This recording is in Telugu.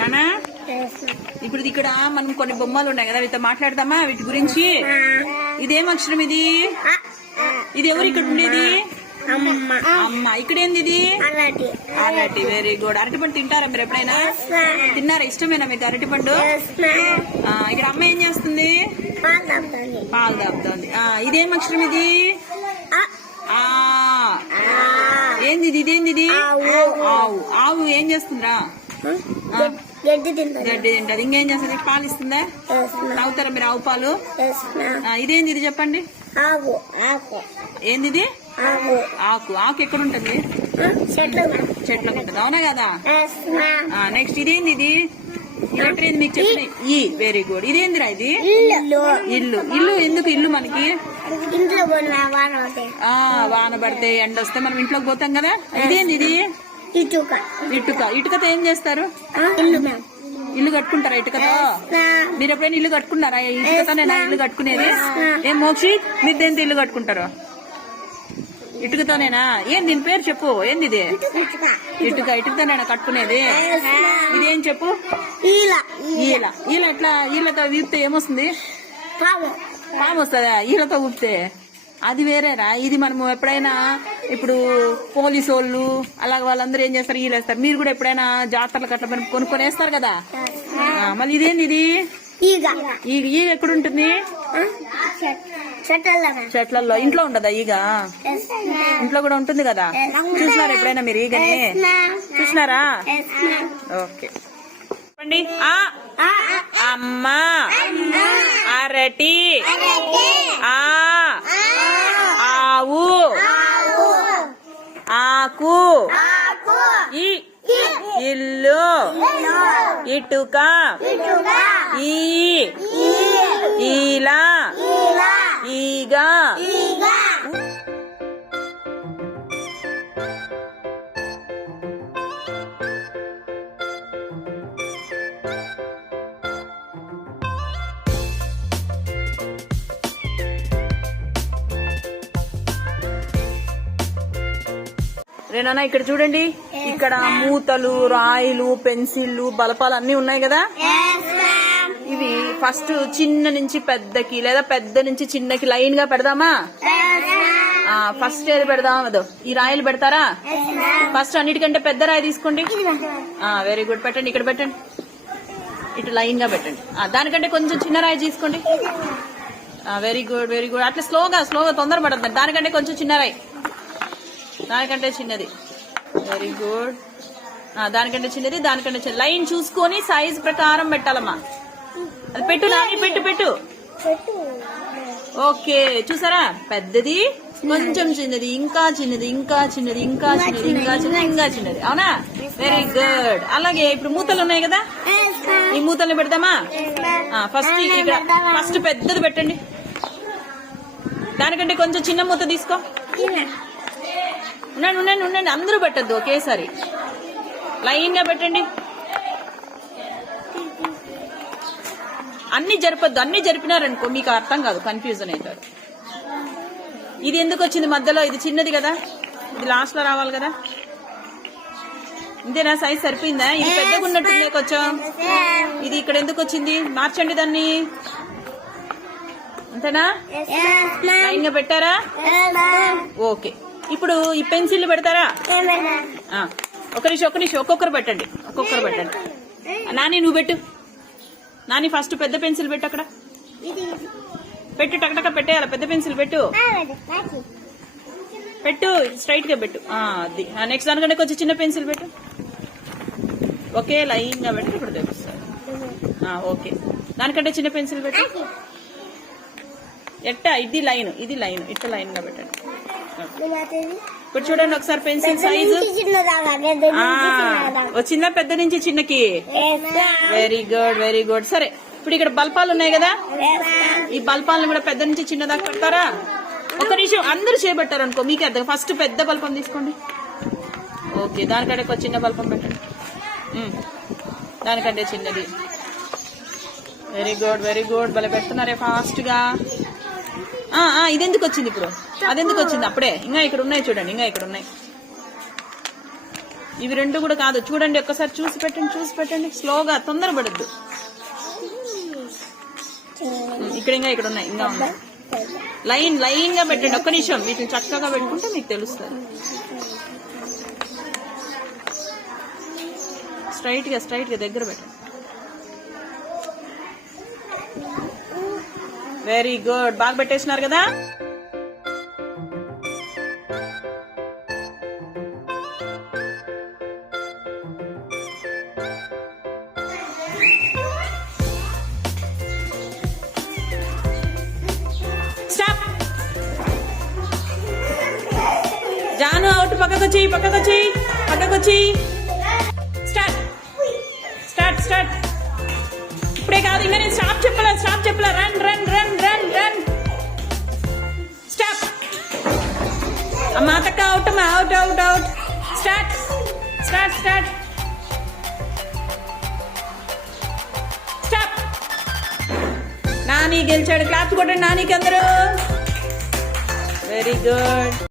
నానా ఇప్పుడు ఇక్కడ మనం కొన్ని బొమ్మలు ఉన్నాయి కదా, వీటితో మాట్లాడదామా వీటి గురించి? ఇదేం అక్షరం ఇది? ఇది ఎవరు ఇక్కడ ఉండేది? అమ్మ. ఇక్కడేంది ఇది? అరటి. Very good. అరటిపండు తింటారా మీరు ఎప్పుడైనా? తిన్నారా? ఇష్టమేనా మీకు అరటిపండు? ఇక్కడ అమ్మ ఏం చేస్తుంది? పాలు తాపుతోంది. ఇదేం అక్షరం ఇది? ఏంది ఇది? ఇదేంది ఇది? ఆవు. ఆవు ఏం చేస్తుందిరా? గడ్డి తింటది. ఇంకేం చేస్తుంది? పాలు ఇస్తుందా? తాగుతారా మీరు ఆవు పాలు? ఇదేంది ఇది చెప్పండి? ఏంది ఇది? ఆకు. ఆకు ఎక్కడ ఉంటుంది? చెట్లకు ఉంటుంది. అవునా కదా? నెక్స్ట్ ఇదేంది ఇది? ఈ లెటర్ ఏంది మీకు చెప్పిన? ఈ. Very good. ఇదేందిరా ఇది? ఇల్లు. ఇల్లు ఎందుకు ఇల్లు మనకి? వాన పడితే ఎండ వస్తే మనం ఇంట్లోకి పోతాం కదా. ఇదేంది ఇది? ఇటుక. ఇటుకతో ఏం చేస్తారు? ఇల్లు కట్టుకుంటారా ఇటుకతో? మీరు ఎప్పుడైనా ఇల్లు కట్టుకున్నారా? ఇటుకతోనేనా ఇల్లు కట్టుకునేది? ఏం మోక్షి, మీరు దేంతో ఇల్లు కట్టుకుంటారు? ఇటుకతోనేనా? ఏం దీని పేరు చెప్పు. ఏంది ఇది? ఇటుకతోనేనా కట్టుకునేది? ఇదేం చెప్పు? ఈల. ఎట్లా? ఈలతో వీపితే ఏమొస్తుంది? పాము వస్తుందా ఈలతో ఊపితే? అది వేరేరా. ఇది మనము ఎప్పుడైనా ఇప్పుడు పోలీసు వాళ్ళు అలాగ వాళ్ళందరూ ఏం చేస్తారు? ఈలేస్తారు. మీరు కూడా ఎప్పుడైనా జాతరలకు అట్లా మనం కొనుక్కొని వేస్తారు కదా. మళ్ళీ ఇదేంది ఇది? ఈగ ఎక్కడ ఉంటుంది? చెట్లలో. ఇంట్లో ఉండదా ఈగ? ఇంట్లో కూడా ఉంటుంది కదా. చూసినారా ఎప్పుడైనా మీరు ఈగని? చూసినారా? ఓకే చెప్పండి. అమ్మ. అరటి. ఆవు. ఆకు. ఇల్లు. ఇటుక. ఈల. ఈగ. రేనా ఇక్కడ చూడండి, ఇక్కడ మూతలు, రాయిలు, పెన్సిళ్లు, బలపాలు అన్ని ఉన్నాయి కదా. ఇవి ఫస్ట్ చిన్న నుంచి పెద్దకి లేదా పెద్ద నుంచి చిన్నకి లైన్ గా పెడదామా? ఫస్ట్ ఏది పెడదాం? అదో ఈ రాయిలు పెడతారా? ఫస్ట్ అన్నిటికంటే పెద్ద రాయి తీసుకోండి. Very good. పెట్టండి, ఇక్కడ పెట్టండి. ఇటు లైన్ గా పెట్టండి. దానికంటే కొంచెం చిన్న రాయి తీసుకోండి. Very good, very good. అట్లా స్లోగా తొందర పడద్దు. దానికంటే కొంచెం చిన్న రాయి, దానికంటే చిన్నది. Very good. దానికంటే చిన్నది, దానికంటే చిన్న. లైన్ చూసుకొని సైజ్ ప్రకారం పెట్టాలమ్మా. అది పెట్టు నాని, పెట్టు. ఓకే చూసారా? పెద్దది, కొంచెం చిన్నది, ఇంకా చిన్నది, ఇంకా చిన్నది, ఇంకా చిన్నది, ఇంకా చిన్నది, ఇంకా చిన్నది. అవునా? Very good. అలాగే ఇప్పుడు మూతలు ఉన్నాయి కదా, ఈ మూతల్ని పెడదామా? ఫస్ట్ పెద్దది పెట్టండి. దానికంటే కొంచెం చిన్న మూత తీసుకో. ఉండండి, అందరూ పెట్టద్దు ఒకేసారి. లైన్ గా పెట్టండి. అన్ని జరపద్దు. అన్ని జరిపినారనుకో మీకు అర్థం కాదు, కన్ఫ్యూజన్ అవుతారు. ఇది ఎందుకు వచ్చింది మధ్యలో? ఇది చిన్నది కదా, ఇది లాస్ట్ లో రావాలి కదా. ఇంతేనా? సైజ్ సరిపోయిందా? ఇది పెద్దగా ఉన్నట్టుంది కొంచెం. ఇది ఇక్కడ ఎందుకు వచ్చింది? మార్చండి దాన్ని. అంతేనా? లైన్ గా పెట్టారా? ఓకే. ఇప్పుడు ఈ పెన్సిల్ పెడతారా? ఒక నిమిషం ఒక్కొక్కరు పెట్టండి. నాని నువ్వు పెట్టు. నాని ఫస్ట్ పెద్ద పెన్సిల్ పెట్టు. అక్కడ పెట్టు, టకటక పెట్టేయాలి. పెద్ద పెన్సిల్ పెట్టు. స్ట్రైట్ గా పెట్టు. అది. నెక్స్ట్ దానికంటే కొంచెం చిన్న పెన్సిల్ పెట్టు. ఓకే, లైన్ గా పెట్టి ఇప్పుడు తెప్పిస్తారు. ఓకే, దానికంటే చిన్న పెన్సిల్ పెట్టు. ఇది లైన్ ఇట్లా లైన్ గా పెట్టండి. ఇప్పుడు చూడండి ఒకసారి పెన్సిల్ సైజు వచ్చిందా? పెద్ద నుంచి చిన్నకి. Very good. సరే, ఇప్పుడు ఇక్కడ బల్పాలు ఉన్నాయి కదా, ఈ బల్పాలను కూడా పెద్ద నుంచి చిన్న దాకా పెడతారా? ఒక నిమిషం అందరూ చేపట్టారు అనుకో మీకే అర్థం. ఫస్ట్ పెద్ద బల్పం తీసుకోండి. ఓకే, దానికంటే ఒక చిన్న బల్పం పెట్టండి. దానికంటే చిన్నది. Very good. భలే పెడుతున్నారే ఫాస్ట్ గా. ఇదెందుకు వచ్చింది ఇప్పుడు? అదెందుకు వచ్చింది అప్పుడే? ఇంకా ఇక్కడ ఉన్నాయి చూడండి, ఇంకా ఇక్కడ ఉన్నాయి. ఇవి రెండు కూడా కాదు, చూడండి ఒక్కసారి చూసి పెట్టండి స్లోగా, తొందరపడద్దు. ఇక్కడ ఇక్కడ ఉన్నాయి, ఇంకా ఉన్నాయి. లైన్ గా పెట్టండి, ఒక్క నిమిషం. వీటిని చక్కగా పెట్టుకుంటే మీకు తెలుస్తుంది. స్ట్రైట్ గా దగ్గర పెట్టండి. వెరీ గుడ్, బాగా పెట్టేసినారు కదా. జాను అవుట్, పక్కకు వచ్చి. స్టార్ట్. ఇప్పుడే కాదు, ఇంకా నేను స్టాప్ చెప్పలే. రన్. స్టాప్. అమ్మా తక్క అవుట్. స్టార్ట్. స్టాప్. నాని గెలిచాడు, క్లాప్స్ కొట్టండి నానికి అందరూ. Very good.